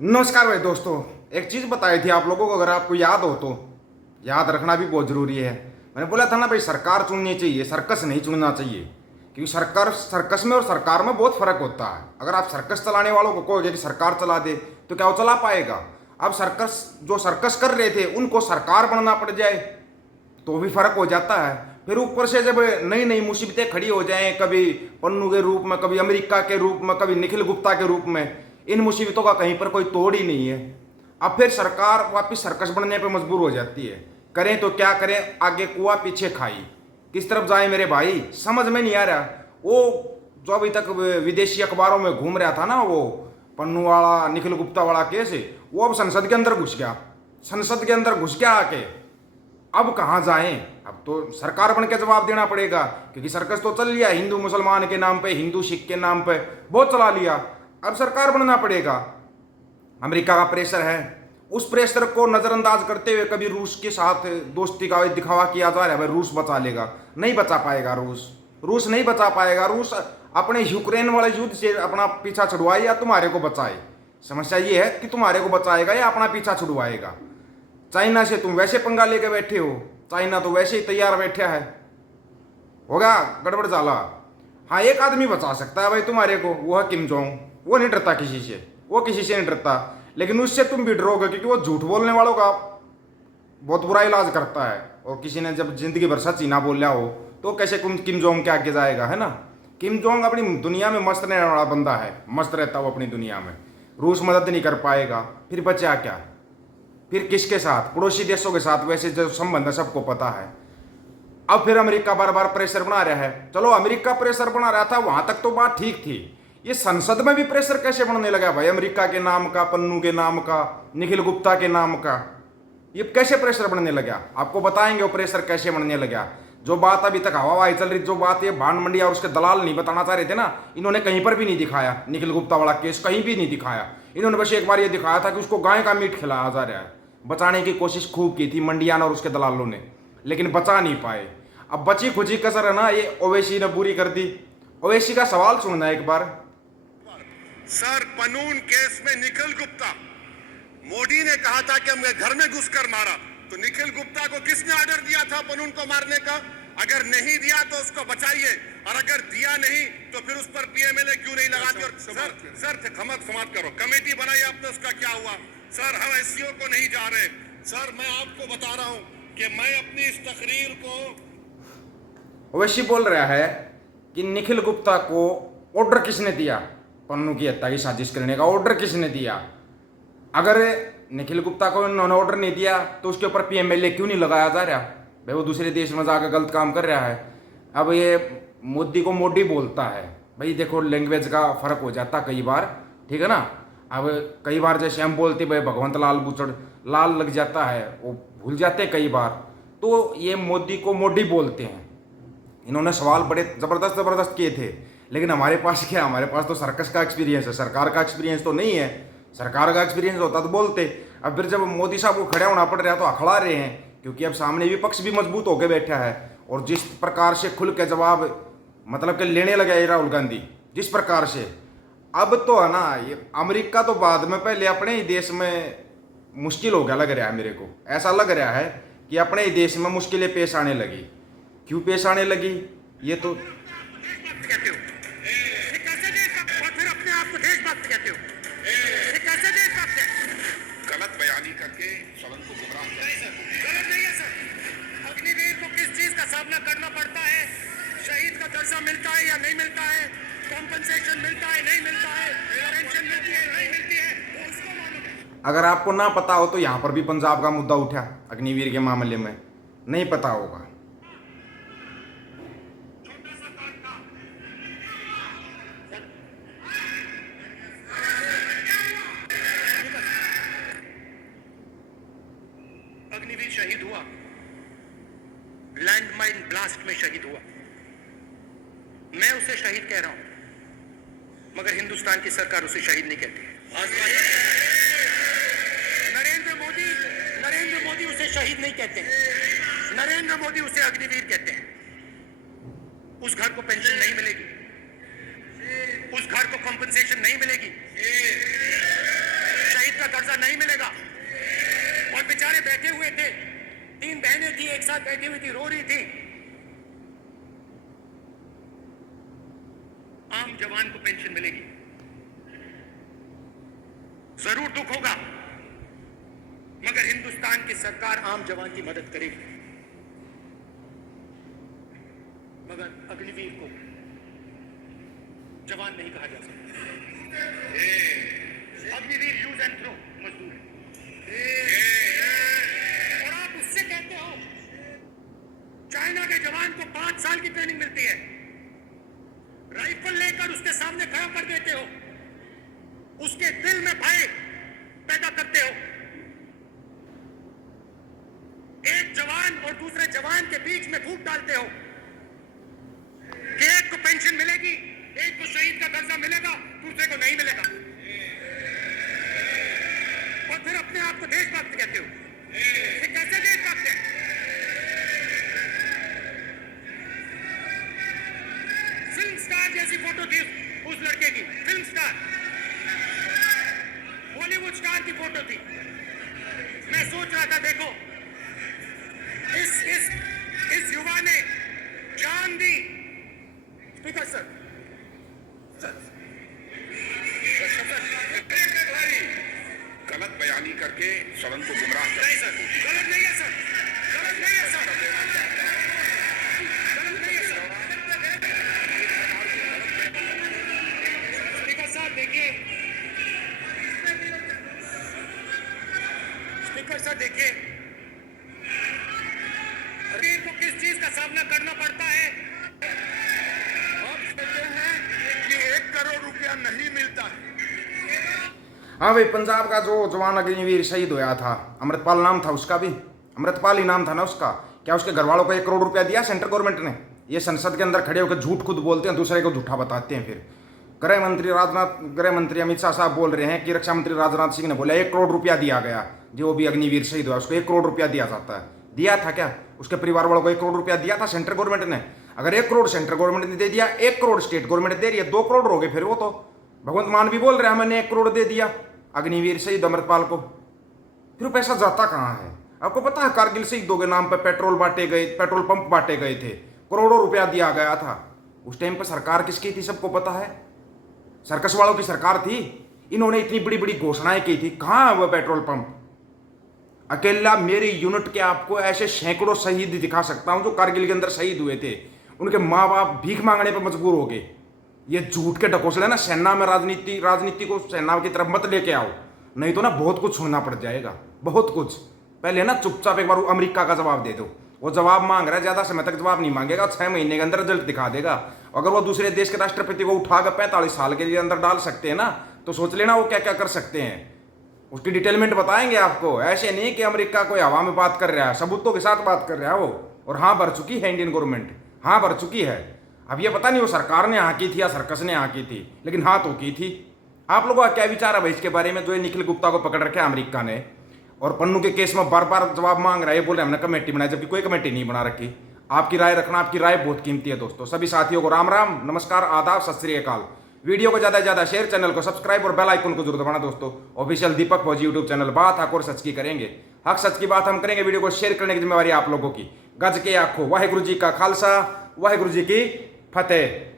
नमस्कार भाई दोस्तों। एक चीज़ बताई थी आप लोगों को, अगर आपको याद हो तो याद रखना भी बहुत ज़रूरी है। मैंने बोला था ना भाई, सरकार चुननी चाहिए, सर्कस नहीं चुनना चाहिए। क्योंकि सरकार, सर्कस में और सरकार में बहुत फ़र्क होता है। अगर आप सर्कस चलाने वालों को कहोगे कि सरकार चला दे, तो क्या वो चला पाएगा? अब सर्कस जो सर्कस कर रहे थे उनको सरकार बनना पड़ जाए तो भी फर्क हो जाता है। फिर ऊपर से जब नई नई मुसीबतें खड़ी हो जाएं, कभी पन्नू के रूप में, कभी अमेरिका के रूप में, कभी निखिल गुप्ता के रूप में, इन मुसीबतों का कहीं पर कोई तोड़ ही नहीं है। अब फिर सरकार वापस सर्कस बनने पर मजबूर हो जाती है। करें तो क्या करें, आगे कुआ पीछे खाई, किस तरफ जाए मेरे भाई, समझ में नहीं आ रहा। वो जो अभी तक विदेशी अखबारों में घूम रहा था ना, वो पन्नू वाला निखिल गुप्ता वाला केस, वो अब संसद के अंदर घुस गया। संसद के अंदर घुस गया आके, अब कहाँ जाएं? अब तो सरकार बन के जवाब देना पड़ेगा, क्योंकि सर्कस तो चल लिया हिंदू मुसलमान के नाम पे, हिंदू सिख के नाम पे बहुत चला लिया। अब सरकार बनना पड़ेगा। अमेरिका का प्रेशर है, उस प्रेशर को नज़रअंदाज करते हुए कभी रूस के साथ दोस्ती का दिखावा किया जा रहा है। भाई रूस बचा लेगा, नहीं बचा पाएगा। रूस नहीं बचा पाएगा। रूस अपने यूक्रेन वाले युद्ध से अपना पीछा छुड़वाए या तुम्हारे को बचाए। समस्या ये है कि तुम्हारे को बचाएगा या अपना पीछा छुड़वाएगा। चाइना से तुम वैसे पंगा लेके बैठे हो, चाइना तो वैसे ही तैयार बैठा है। होगा गड़बड़ जाला। हाँ, एक आदमी बचा सकता है भाई तुम्हारे को, वो है किम जोंग। वो नहीं डरता किसी से, वो किसी से नहीं डरता। लेकिन उससे तुम भी डरोगे, क्योंकि वो झूठ बोलने वालों का बहुत बुरा इलाज करता है। और किसी ने जब जिंदगी भर सच ही ना बोला हो तो कैसे किम जोंग के आगे जाएगा, है ना। किम जोंग अपनी दुनिया में मस्त रहने वाला बंदा है, मस्त रहता वो अपनी दुनिया में। रूस मदद नहीं कर पाएगा, फिर बचा क्या? फिर किसके साथ? पड़ोसी देशों के साथ वैसे जो संबंध है सबको पता है। अब फिर अमेरिका बार बार प्रेशर बना रहा है। चलो अमेरिका प्रेशर बना रहा था, वहां तक तो बात ठीक थी। ये संसद में भी प्रेशर कैसे बनने लगा भाई? अमेरिका के नाम का, पन्नू के नाम का, निखिल गुप्ता के नाम का, ये कैसे प्रेशर बनने लगा? आपको बताएंगे वो प्रेशर कैसे बनने लगा। जो बात अभी तक हवाई चल रही, जो बात ये भांड मंडिया और उसके दलाल नहीं बताना चाह रहे थे ना, इन्होंने कहीं पर भी नहीं दिखाया। निखिल गुप्ता वाला केस कहीं भी नहीं दिखाया। इन्होंने बस एक बार ये दिखाया था कि उसको गाय का मीट खिलाया जा रहा है। बचाने की कोशिश खूब की थी मंडियान और उसके दलालों ने, लेकिन बचा नहीं पाए। अब बची खुची कसर है ना, ये ओवैसी ने पूरी कर दी। ओवैसी का सवाल सुनना एक बार। सर, पनून केस में निखिल गुप्ता, मोदी ने कहा था कि हमने घर में घुसकर मारा, तो निखिल गुप्ता को किसने ऑर्डर दिया था पनून को मारने का? अगर नहीं दिया तो उसको बचाइए, और अगर दिया नहीं तो फिर उस पर पीएमएलए क्यों नहीं लगाती? और सर समाप्त करो। कमेटी बनाई आपने, उसका क्या हुआ? सर, हम एससीओ को नहीं जा रहे। सर, मैं आपको बता रहा हूं कि मैं अपनी इस तकरीर को, ओवैसी बोल रहा है कि निखिल गुप्ता को ऑर्डर किसने दिया? पन्नू की हत्या की साजिश करने का ऑर्डर किसने दिया? अगर निखिल गुप्ता को उन्होंने ऑर्डर नहीं दिया तो उसके ऊपर पीएमएलए क्यों नहीं लगाया जा रहा? भाई वो दूसरे देश में जाकर गलत काम कर रहा है। अब ये मोदी को मोदी बोलता है। भाई देखो, लैंग्वेज का फर्क हो जाता कई बार, ठीक है ना। अब कई बार जैसे हम बोलते भाई भगवंत लाल बुचड़, लाल लग जाता है, वो भूल जाते कई बार। तो ये मोदी को मोदी बोलते हैं। इन्होंने सवाल बड़े ज़बरदस्त ज़बरदस्त किए थे, लेकिन हमारे पास क्या, हमारे पास तो सर्कस का एक्सपीरियंस है, सरकार का एक्सपीरियंस तो नहीं है। सरकार का एक्सपीरियंस होता तो बोलते। अब फिर जब मोदी साहब को खड़ा होना पड़ रहा है तो अखड़ा रहे हैं, क्योंकि अब सामने विपक्ष भी मजबूत होकर बैठा है। और जिस प्रकार से खुल के जवाब मतलब कि लेने लगे ये राहुल गांधी, जिस प्रकार से, अब तो है ना, ये अमेरिका तो बाद में, पहले अपने ही देश में मुश्किल हो गया लग रहा है मेरे को। ऐसा लग रहा है कि अपने ही देश में मुश्किलें पेश आने लगी। क्यों पेश आने लगी ये तो कहते हो, ये कैसे देशभक्त? और फिर अपने आप को देशभक्त कहते हो, ये कैसे देशभक्त है? गलत बयानी करके सदन को गुमराह नहीं सर, गलत नहीं है सर। अग्निवीर को किस चीज का सामना करना पड़ता है? शहीद का दर्जा मिलता है या नहीं मिलता है? कॉम्पनसेशन मिलता है नहीं मिलता है? पेंशन मिलती है नहीं मिलती है? वो उसको मालूम है। अगर आपको ना पता हो तो यहाँ पर भी पंजाब का मुद्दा उठा अग्निवीर के मामले में, नहीं पता होगा। अग्निवीर शहीद हुआ, लैंडमाइन ब्लास्ट में शहीद हुआ। मैं उसे शहीद कह रहा हूं, मगर हिंदुस्तान की सरकार उसे शहीद नहीं कहती। नरेंद्र मोदी उसे शहीद नहीं कहते हैं। नरेंद्र मोदी उसे अग्निवीर कहते हैं। उस घर को पेंशन नहीं मिलेगी, उस घर को कॉम्पनसेशन नहीं मिलेगी। पैसा नहीं मिलेगा। और बेचारे बैठे हुए थे, 3 बहनें थी, एक साथ बैठी हुई थी, रो रही थी। आम जवान को पेंशन मिलेगी, जरूर दुख होगा, मगर हिंदुस्तान की सरकार आम जवान की मदद करेगी। मगर अग्निवीर को जवान नहीं कहा जा सकता। अग्निवीर यूज एंड थ्रो मजदूर है। और आप उससे कहते हो, चाइना के जवान को 5 साल की ट्रेनिंग मिलती है, राइफल लेकर उसके सामने खड़ा कर देते हो, उसके दिल में भय पैदा करते हो। एक जवान और दूसरे जवान के बीच में फूट डालते हो कि एक को पेंशन मिलेगी, एक को शहीद का दर्जा मिलेगा, दूसरे को नहीं मिलेगा, और फिर अपने आप को देशभक्त कहते हो। ये कैसे देशभक्त है? फिल्म स्टार जैसी फोटो थी उस लड़के की, फिल्म स्टार, बॉलीवुड स्टार की फोटो थी। मैं सोच रहा था, देखो इस युवा ने जान दी। स्पीकर सर, गलत बयानी करके सदन को गुमराह कर। नहीं सर, गलत नहीं है सर, गलत नहीं है सर, गलत नहीं है सर। स्पीकर साहब देखिए, स्पीकर साहब देखिए, वीर को किस चीज का सामना करना पड़ता है। हम कहते हैं कि 1 करोड़ रुपया नहीं मिलता है। हाँ भाई, पंजाब का जो जवान अग्निवीर शहीद हुआ था, अमृतपाल नाम था उसका भी, अमृतपाल ही नाम था ना उसका। क्या उसके घर वालों को 1 करोड़ रुपया दिया सेंट्रल गवर्नमेंट ने? ये संसद के अंदर खड़े होकर झूठ खुद बोलते हैं, दूसरे को झूठा बताते हैं। फिर गृह मंत्री अमित शाह साहब बोल रहे हैं कि रक्षा मंत्री राजनाथ सिंह ने बोला 1 करोड़ रुपया दिया गया, जो भी अग्निवीर शहीद हुआ उसको 1 करोड़ रुपया दिया जाता है। दिया था क्या? उसके परिवार वालों को 1 करोड़ रुपया दिया था सेंट्रल गवर्नमेंट ने? अगर 1 करोड़ सेंट्रल गवर्नमेंट ने दे दिया, 1 करोड़ स्टेट गवर्नमेंट दे रही है, 2 करोड़ हो गए। फिर वो तो भगवंत मान भी बोल रहे हैं हमने 1 करोड़ दे दिया अग्निवीर शहीद अमृतपाल को। फिर पैसा जाता कहाँ है? आपको पता है कारगिल शहीदों के नाम पर पेट्रोल बांटे गए, पेट्रोल पंप बांटे गए थे, करोड़ों रुपया दिया गया था। उस टाइम पर सरकार किसकी थी सबको पता है? सर्कस वालों की सरकार थी। इन्होंने इतनी बड़ी बड़ी घोषणाएं की थी, कहाँ है वो पेट्रोल पंप? अकेला मेरी यूनिट के आपको ऐसे सैकड़ों शहीद दिखा सकता हूं जो कारगिल के अंदर शहीद हुए थे। उनके माँ बाप भीख मांगने पर मजबूर हो गए। ये झूठ के ढकोसले ना, सेना में राजनीति को सेना की तरफ मत लेके आओ, नहीं तो ना बहुत कुछ सुनना पड़ जाएगा, बहुत कुछ। पहले ना चुपचाप एक बार अमेरिका का जवाब दे दो। वो जवाब मांग रहा है, ज्यादा समय तक जवाब नहीं मांगेगा, 6 महीने के अंदर रिजल्ट दिखा देगा। अगर वो दूसरे देश के राष्ट्रपति को उठाकर 45 साल के लिए अंदर डाल सकते हैं ना, तो सोच लेना वो क्या क्या कर सकते हैं। उसकी डिटेलमेंट बताएंगे आपको। ऐसे नहीं कि अमेरिका कोई हवा में बात कर रहा है, सबूतों के साथ बात कर रहा है वो। और हाँ भर चुकी है इंडियन गवर्नमेंट, हाँ भर चुकी है। अब ये पता नहीं वो सरकार ने हाँ की थी या सर्कस ने हाँ की थी, लेकिन हाँ तो की थी। आप लोगों का क्या विचार है भाई इसके बारे में, जो ये निखिल गुप्ता को पकड़ रखे अमेरिका ने और पन्नू के केस में बार बार जवाब मांग रहा है, बोल रहे हमने कमेटी बनाई, जबकि कोई कमेटी नहीं बना रखी। आपकी राय रखना, आपकी राय बहुत कीमती है दोस्तों। सभी साथियों को राम राम, नमस्कार, आदाब, सत श्री अकाल। वीडियो को ज्यादा से ज्यादा शेयर, चैनल को सब्सक्राइब और बेल आइकन को जरूर दबाना दोस्तों। ऑफिशियल दीपक फौजी यूट्यूब चैनल, बात हक और सच की करेंगे, हक सच की बात हम करेंगे। वीडियो को शेयर करने की जिम्मेवारी आप लोगों की। गज के आखो, वाहिगुरु जी का खालसा, वाहिगुरु जी की फतेह।